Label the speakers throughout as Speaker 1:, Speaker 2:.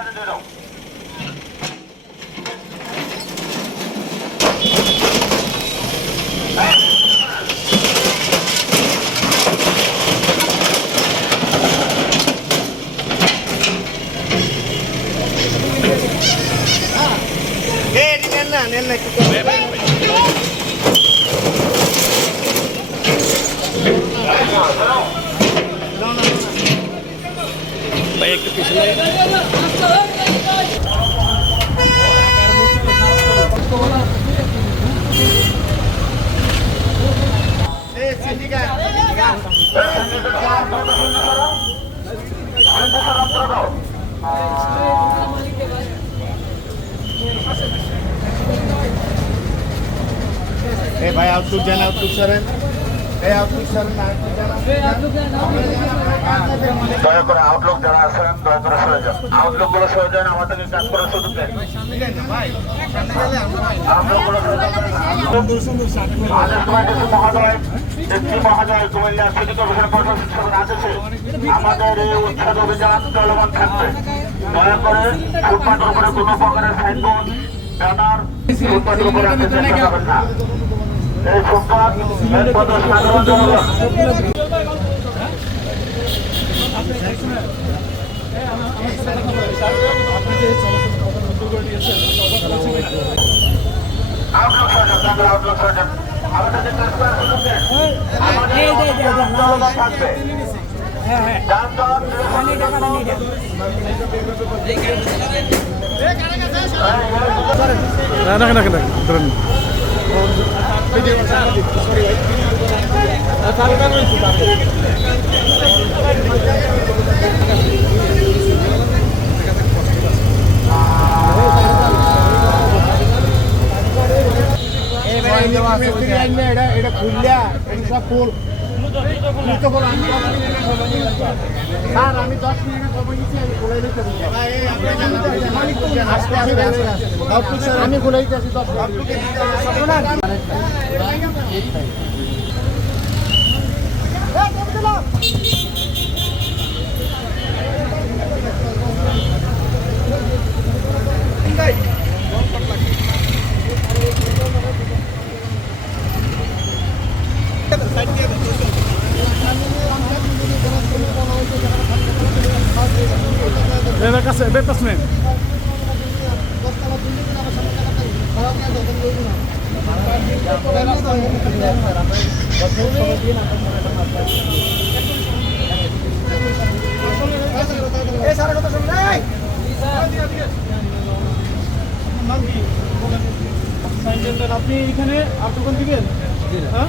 Speaker 1: সাথে দিয়ে দাও
Speaker 2: ভাই একটু পিছনে
Speaker 3: এ ভাই আউটলুক জানা আউটলুক সরেন।
Speaker 1: দয়া করে আউটলুক যারা আছেন দয়া করে সরে যান। আউটলুকগুলো সরে যান আমাদেরকে কাজ করার সুযোগ দেন। আমাদের এই উচ্ছেদ অভিযান চলমান থাকবে। দয়া করে ফুটপাথের উপরে কোনো প্রকারের সাইনবোর্ড ব্যানার ফুটপাথের উপরে রাখতে চেষ্টা করবেন না। এই একমাত্র সাধারণ জনগণ আউটলুক সরকার তাদের আউটলুক সরকার আমাদের যে কাজ করার সুযোগ দেন আমাদের এই অভিযান চলমান থাকবে যানজট
Speaker 2: না না না না ধরেন
Speaker 3: এটা খুললা এটা সব ফুল স্যার আমি দশ মিনিটের সময় নিচ্ছি আমি খুলে আমি দিতে আছি দশ
Speaker 2: এর কাছে বেতাস আপনি এখানে আর দোকান দিবেন হ্যাঁ?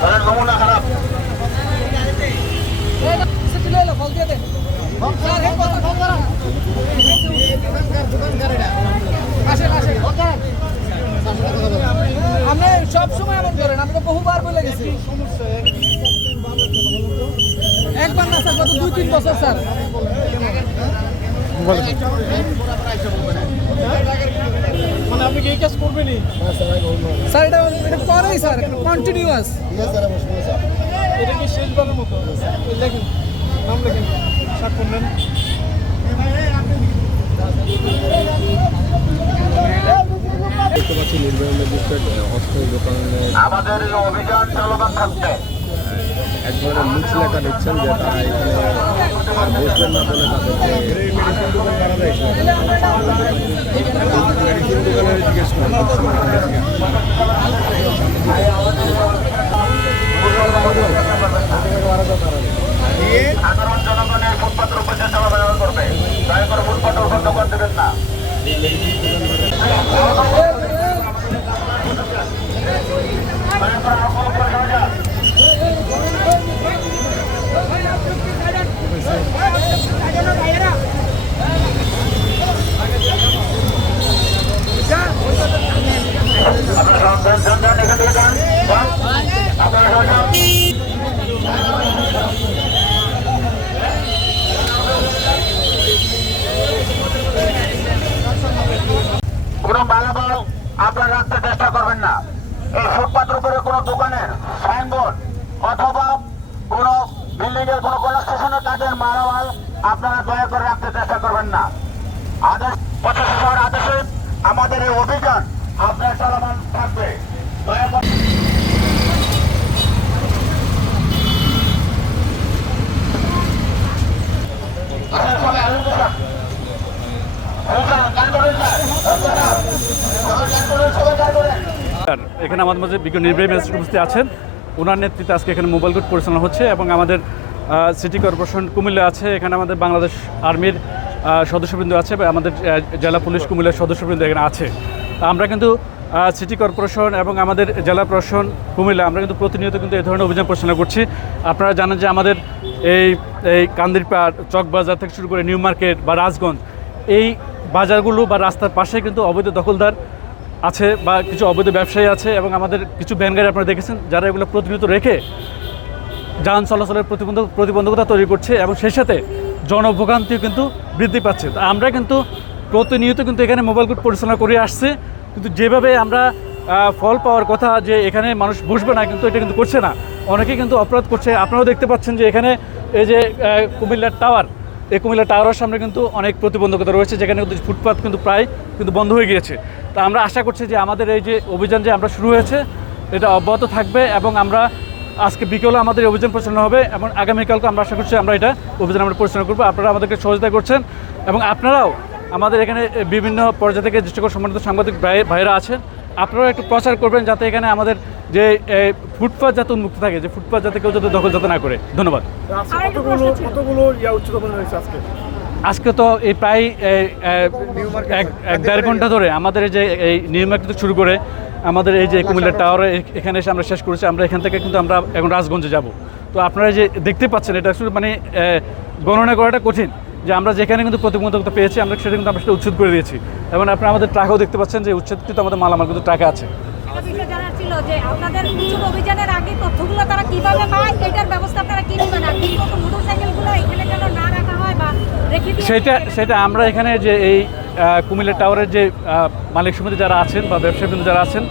Speaker 1: তাদের নমুনা খারাপ
Speaker 4: আপনি সব সময় এমন করেন আমি তো বহুবার বলে গেছি একবার না স্যার গত দুই তিন বছর স্যার
Speaker 2: মানে আপনি কি এই কাজ করবেনই
Speaker 4: স্যার স্যার কন্টিনিউয়াস
Speaker 5: দেখতে পাচ্ছি
Speaker 1: আমাদের অভিযান চলমান থাকবে
Speaker 5: এক ধরনের মুখ লেখা দিচ্ছেন যে তারা এখানে আর বসবেন না বলে করা
Speaker 1: সাধারণ জনগণের ফুটপাথের উপর চলাফেরা করবে দয়া করে ফুটপাথের উপর দোকান দেবেন না দয়া করে আপনার উপর সরে যান।
Speaker 4: ভাইয়েরা
Speaker 1: মালামাল আপনারা রাখতে চেষ্টা করবেন না এই উপরে কোনো দোকানের অথবা কোনো বিল্ডিং এর কোনো কনস্ট্রাকশনের দয়া করে রাখতে চেষ্টা করবেন না। আদেশ পঁচাশি আদেশে আমাদের এই অভিযান আপনার চলমান থাকবে। দয়া করে সবাই। গান
Speaker 6: আর এখানে আমাদের মাঝে বিজ্ঞ নির্বাহী ম্যাজিস্ট্রেট উপস্থিত আছেন। ওনার নেতৃত্বে আজকে এখানে মোবাইল কোর্ট পরিচালনা হচ্ছে এবং আমাদের সিটি কর্পোরেশন কুমিল্লা আছে, এখানে আমাদের বাংলাদেশ আর্মির সদস্যবৃন্দ আছে আমাদের জেলা পুলিশ কুমিল্লার সদস্যবৃন্দ এখানে আছে। আমরা কিন্তু সিটি কর্পোরেশন এবং আমাদের জেলা প্রশাসন কুমিল্লা, আমরা কিন্তু প্রতিনিয়ত কিন্তু এই ধরনের অভিযান পরিচালনা করছি। আপনারা জানেন যে আমাদের এই এই কান্দিরপাড়, চকবাজার থেকে শুরু করে নিউ মার্কেট বা রাজগঞ্জ, এই বাজারগুলো বা রাস্তার পাশে কিন্তু অবৈধ দখলদার আছে বা কিছু অবৈধ ব্যবসায়ী আছে এবং আমাদের কিছু ভ্যান আপনারা দেখেছেন, যারা এগুলো প্রতিনিয়ত রেখে যান চলাচলের প্রতিবন্ধক, প্রতিবন্ধকতা তৈরি করছে এবং সেই সাথে জনভোগান্তিও কিন্তু বৃদ্ধি পাচ্ছে। তো আমরা কিন্তু প্রতিনিয়ত কিন্তু এখানে মোবাইল কোর্ট পরিচালনা করে আসছে, কিন্তু যেভাবে আমরা ফল পাওয়ার কথা যে এখানে মানুষ বসবে না, কিন্তু এটা কিন্তু করছে না। অনেকেই কিন্তু অপরাধ করছে। আপনারাও দেখতে পাচ্ছেন যে এখানে এই যে কুমিল্লার টাওয়ার, এই কুমিল্লা টাওয়ারের সামনে কিন্তু অনেক প্রতিবন্ধকতা রয়েছে, যেখানে কিন্তু ফুটপাথ কিন্তু প্রায় কিন্তু বন্ধ হয়ে গিয়েছে। তা আমরা আশা করছি যে আমাদের এই যে অভিযান যে আমরা শুরু হয়েছে, এটা অব্যাহত থাকবে এবং আমরা আজকে বিকেলে আমাদের অভিযান পরিচালনা হবে এবং আগামীকালকে আমরা আশা করছি আমরা এটা অভিযান আমরা পরিচালনা করব। আপনারা আমাদেরকে সহযোগিতা করছেন এবং আপনারাও আমাদের এখানে বিভিন্ন পর্যায় থেকে যে সকল সম্মানিত সাংবাদিক ভাই- ভাইরা আছেন, আপনারাও একটু প্রচার করবেন যাতে এখানে আমাদের যে ফুটপাথ যাতে উন্মুক্ত থাকে, যে ফুটপাথ যাতে কেউ যাতে দখল যাতে না করে। ধন্যবাদ।
Speaker 2: আজকে কতগুলো কতগুলো ইয়া উচ্চতম হয়েছে আজকে?
Speaker 6: আজকে তো এই প্রায় এক দেড় ঘণ্টা ধরে আমাদের যে এই নিউ মার্কেট শুরু করে, আমাদের এই যে কুমিল্লা টাওয়ারে এখানে এসে আমরা শেষ করেছি, আমরা এখান থেকে কিন্তু আমরা এখন রাজগঞ্জে যাব। তো আপনারা যে দেখতে পাচ্ছেন, এটা আসলে মানে গণনা করাটা কঠিন, যে আমরা যেখানে কিন্তু প্রতিবন্ধকতা পেয়েছি, আমরা সেটা কিন্তু আমরা সেটা উচ্ছেদ করে দিয়েছি। এবং আপনারা আমাদের ট্রাকও দেখতে পাচ্ছেন যে উচ্ছেদ কিন্তু আমাদের মালামাল কিন্তু ট্রাকে আছে।
Speaker 7: তারা কীভাবে না
Speaker 6: সেটা সেটা আমরা এখানে যে এই কুমিল্লা টাওয়ারের যে মালিক সমিতি যারা আছেন বা ব্যবসায়ী যারা আছেন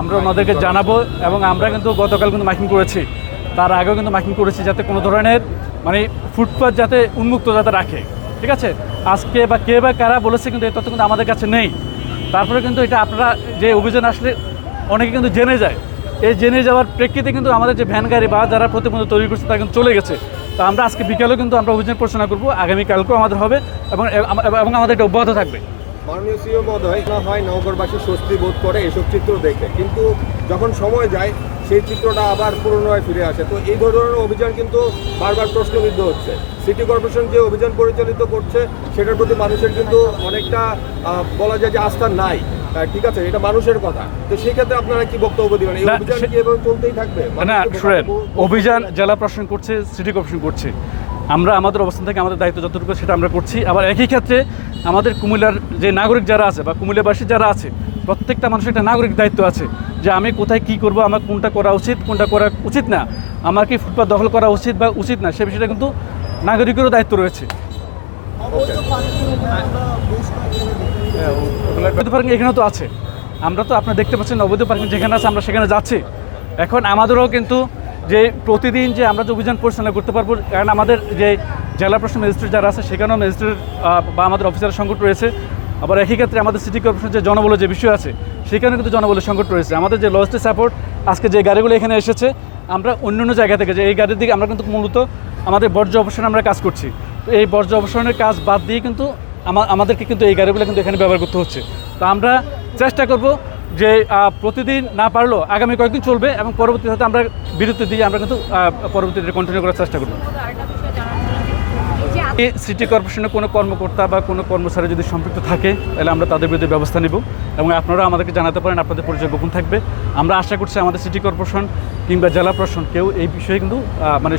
Speaker 6: আমরা ওনাদেরকে জানাব এবং আমরা কিন্তু গতকাল কিন্তু মাইকিং করেছি। তার আগেও কিন্তু মাইকিং করেছি যাতে কোনো ধরনের মানে ফুটপাথ যাতে উন্মুক্ত যাতে রাখে। ঠিক আছে? আজকে বা কে বা কারা বলেছে কিন্তু এই তথ্য কিন্তু আমাদের কাছে নেই। তারপরে কিন্তু এটা আপনারা যে অভিযান আসলে অনেকে কিন্তু জেনে যায়। এই জেনে যাওয়ার প্রেক্ষিতে কিন্তু আমাদের যে ভ্যান গাড়ি বা যারা প্রতিবন্ধ তৈরি করছে তারা কিন্তু চলে গেছে। তো আমরা আজকে বিকেলেও কিন্তু আমরা অভিযান পরিচালনা করব, আগামীকালকেও আমাদের হবে এবং এবং আমাদের এটা অব্যাহত থাকবে।
Speaker 5: মাননীয় সিও মহোদয় হয় নগরবাসী স্বস্তি বোধ করে এসব চিত্র দেখে। কিন্তু যখন সময় যায়, সেই চিত্রটা আবার পুনরায় ফিরে আসে। তো এই ধরনের অভিযান কিন্তু বারবার প্রশ্নবিদ্ধ হচ্ছে। সিটি কর্পোরেশন যে অভিযান পরিচালিত করছে, সেটার প্রতি মানুষের কিন্তু অনেকটা বলা যায় যে আস্থা নাই। ঠিক আছে এটা মানুষের কথা। তো সেই ক্ষেত্রে আপনারা কি বক্তব্য দিবেন? এই অভিযান কি এভাবে চলতেই থাকবে?
Speaker 6: না শুনেন অভিযান জেলা প্রশাসন করছে সিটি কর্পোরেশন করছে। আমরা আমাদের অবস্থান থেকে আমাদের দায়িত্ব যতটুকু সেটা আমরা করছি। আবার একই ক্ষেত্রে আমাদের কুমিল্লার যে নাগরিক যারা আছে বা কুমিল্লাবাসী যারা আছে প্রত্যেকটা মানুষের একটা নাগরিক দায়িত্ব আছে যে আমি কোথায় কি করব আমার কোনটা করা উচিত কোনটা করা উচিত না আমার কি ফুটপাথ দখল করা উচিত বা উচিত না সে বিষয়টা কিন্তু নাগরিকেরও দায়িত্ব রয়েছে। অবৈধ পার্কিং এখানেও তো আছে। আমরা তো আপনারা দেখতে পাচ্ছেন অবৈধ পার্কিং যেখানে আছে, আমরা সেখানে যাচ্ছি। এখন আমাদেরও কিন্তু যে প্রতিদিন যে আমরা যে অভিযান পরিচালনা করতে পারব, কারণ আমাদের যে জেলা প্রশাসন ম্যাজিস্ট্রেট যারা আছে, সেখানেও ম্যাজিস্ট্রেট বা আমাদের অফিসার সংকট রয়েছে। আবার একই ক্ষেত্রে আমাদের সিটি কর্পোরেশন যে জনবল যে বিষয় আছে সেখানে কিন্তু জনবলের সংকট রয়েছে। আমাদের যে লজিস্টিক সাপোর্ট আজকে যে গাড়িগুলো এখানে এসেছে, আমরা অন্য অন্য জায়গা থেকে যে এই গাড়ির দিকে আমরা কিন্তু মূলত আমাদের বর্জ্য অপসারণে আমরা কাজ করছি। তো এই বর্জ্য অপসারণের কাজ বাদ দিয়ে কিন্তু আমাদেরকে কিন্তু এই গাড়িগুলো কিন্তু এখানে ব্যবহার করতে হচ্ছে। তো আমরা চেষ্টা করব যে প্রতিদিন না পারলেও আগামী কয়েকদিন চলবে এবং পরবর্তীতে হয়তো আমরা বিরতি দিয়ে আমরা কিন্তু পরবর্তীতে কন্টিনিউ করার চেষ্টা করব। সিটি কর্পোরেশনের কোনো কর্মকর্তা বা কোনো কর্মচারী যদি সম্পৃক্ত থাকে, তাহলে আমরা তাদের বিরুদ্ধে ব্যবস্থা নেব এবং আপনারা আমাদেরকে জানাতে পারেন, আপনাদের পরিচয় গোপন থাকবে। আমরা আশা করছি আমাদের সিটি কর্পোরেশন কিংবা জেলা প্রশাসন কেউ এই বিষয়ে কিন্তু মানে